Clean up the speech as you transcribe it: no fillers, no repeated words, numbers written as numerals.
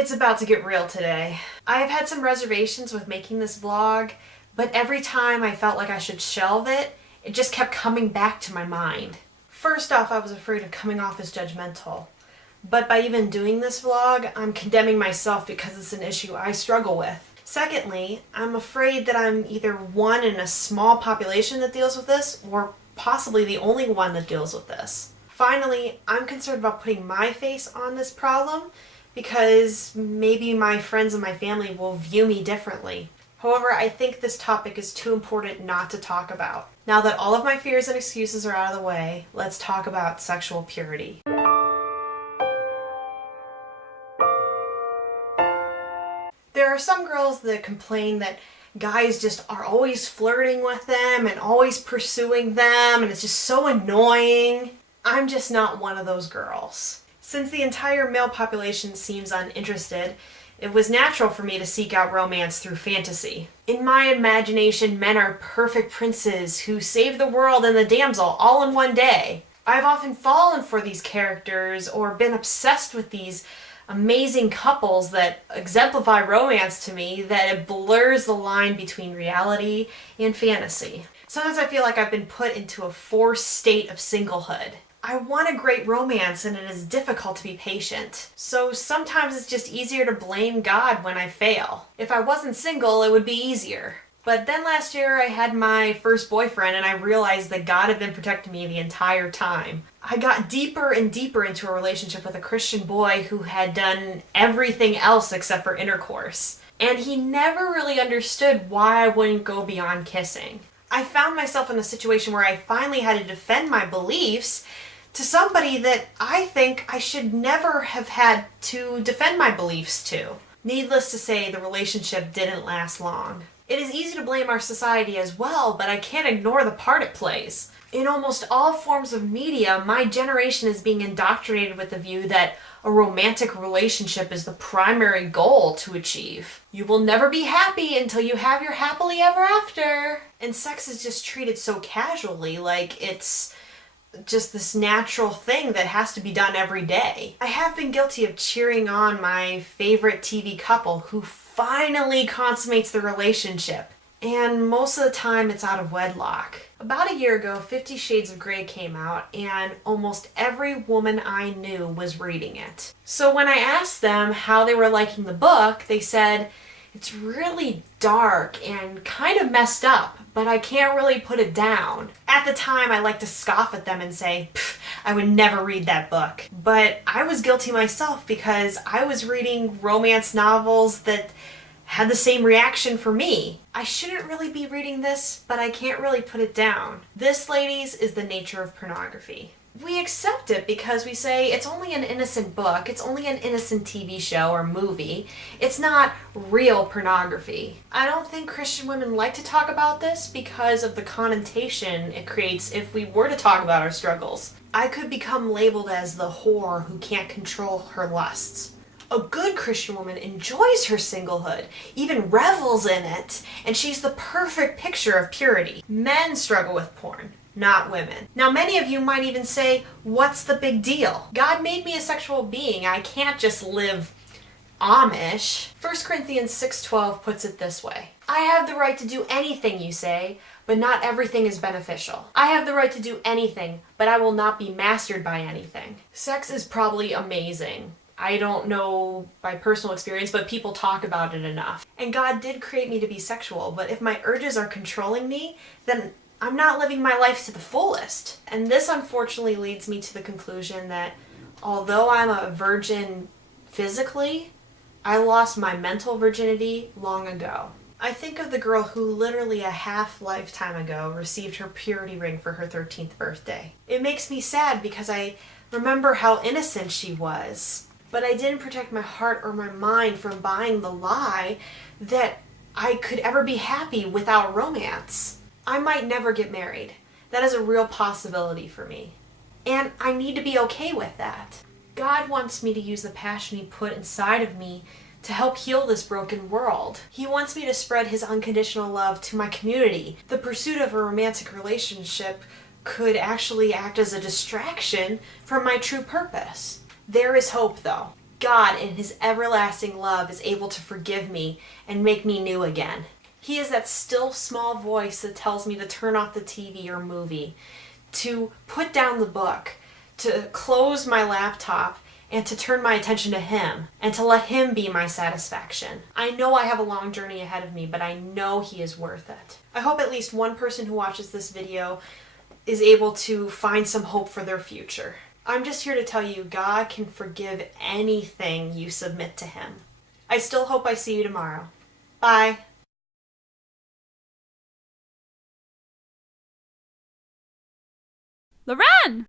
It's about to get real today. I have had some reservations with making this vlog, but every time I felt like I should shelve it, it just kept coming back to my mind. First off, I was afraid of coming off as judgmental. But by even doing this vlog, I'm condemning myself because it's an issue I struggle with. Secondly, I'm afraid that I'm either one in a small population that deals with this, or possibly the only one that deals with this. Finally, I'm concerned about putting my face on this problem because maybe my friends and my family will view me differently. However, I think this topic is too important not to talk about. Now that all of my fears and excuses are out of the way, let's talk about sexual purity. There are some girls that complain that guys just are always flirting with them and always pursuing them, and it's just so annoying. I'm just not one of those girls. Since the entire male population seems uninterested, it was natural for me to seek out romance through fantasy. In my imagination, men are perfect princes who save the world and the damsel all in one day. I've often fallen for these characters or been obsessed with these amazing couples that exemplify romance to me, that it blurs the line between reality and fantasy. Sometimes I feel like I've been put into a forced state of singlehood. I want a great romance and it is difficult to be patient. So sometimes it's just easier to blame God when I fail. If I wasn't single, it would be easier. But then last year I had my first boyfriend and I realized that God had been protecting me the entire time. I got deeper and deeper into a relationship with a Christian boy who had done everything else except for intercourse. And he never really understood why I wouldn't go beyond kissing. I found myself in a situation where I finally had to defend my beliefs to somebody that I think I should never have had to defend my beliefs to. Needless to say, the relationship didn't last long. It is easy to blame our society as well, but I can't ignore the part it plays. In almost all forms of media, my generation is being indoctrinated with the view that a romantic relationship is the primary goal to achieve. You will never be happy until you have your happily ever after. And sex is just treated so casually, like it's just this natural thing that has to be done every day. I have been guilty of cheering on my favorite TV couple who finally consummates the relationship, and most of the time it's out of wedlock. About a year ago, 50 Shades of Grey came out, and almost every woman I knew was reading it. So when I asked them how they were liking the book, they said, "It's really dark and kind of messed up, but I can't really put it down." At the time, I liked to scoff at them and say, I would never read that book. But I was guilty myself because I was reading romance novels that had the same reaction for me. I shouldn't really be reading this, but I can't really put it down. This, ladies, is the nature of pornography. We accept it because we say it's only an innocent book, it's only an innocent TV show or movie. It's not real pornography. I don't think Christian women like to talk about this because of the connotation it creates if we were to talk about our struggles. I could become labeled as the whore who can't control her lusts. A good Christian woman enjoys her singlehood, even revels in it, and she's the perfect picture of purity. Men struggle with porn, not women. Now, many of you might even say, what's the big deal? God made me a sexual being. I can't just live Amish. 1 Corinthians 6:12 puts it this way. I have the right to do anything, you say, but not everything is beneficial. I have the right to do anything, but I will not be mastered by anything. Sex is probably amazing. I don't know by personal experience, but people talk about it enough. And God did create me to be sexual, but if my urges are controlling me, then I'm not living my life to the fullest. And this unfortunately leads me to the conclusion that although I'm a virgin physically, I lost my mental virginity long ago. I think of the girl who literally a half lifetime ago received her purity ring for her 13th birthday. It makes me sad because I remember how innocent she was. But I didn't protect my heart or my mind from buying the lie that I could ever be happy without romance. I might never get married. That is a real possibility for me. And I need to be okay with that. God wants me to use the passion He put inside of me to help heal this broken world. He wants me to spread His unconditional love to my community. The pursuit of a romantic relationship could actually act as a distraction from my true purpose. There is hope, though. God in his everlasting love is able to forgive me and make me new again. He is that still small voice that tells me to turn off the TV or movie, to put down the book, to close my laptop, and to turn my attention to him, and to let him be my satisfaction. I know I have a long journey ahead of me, but I know he is worth it. I hope at least one person who watches this video is able to find some hope for their future. I'm just here to tell you, God can forgive anything you submit to him. I still hope I see you tomorrow. Bye. Loren!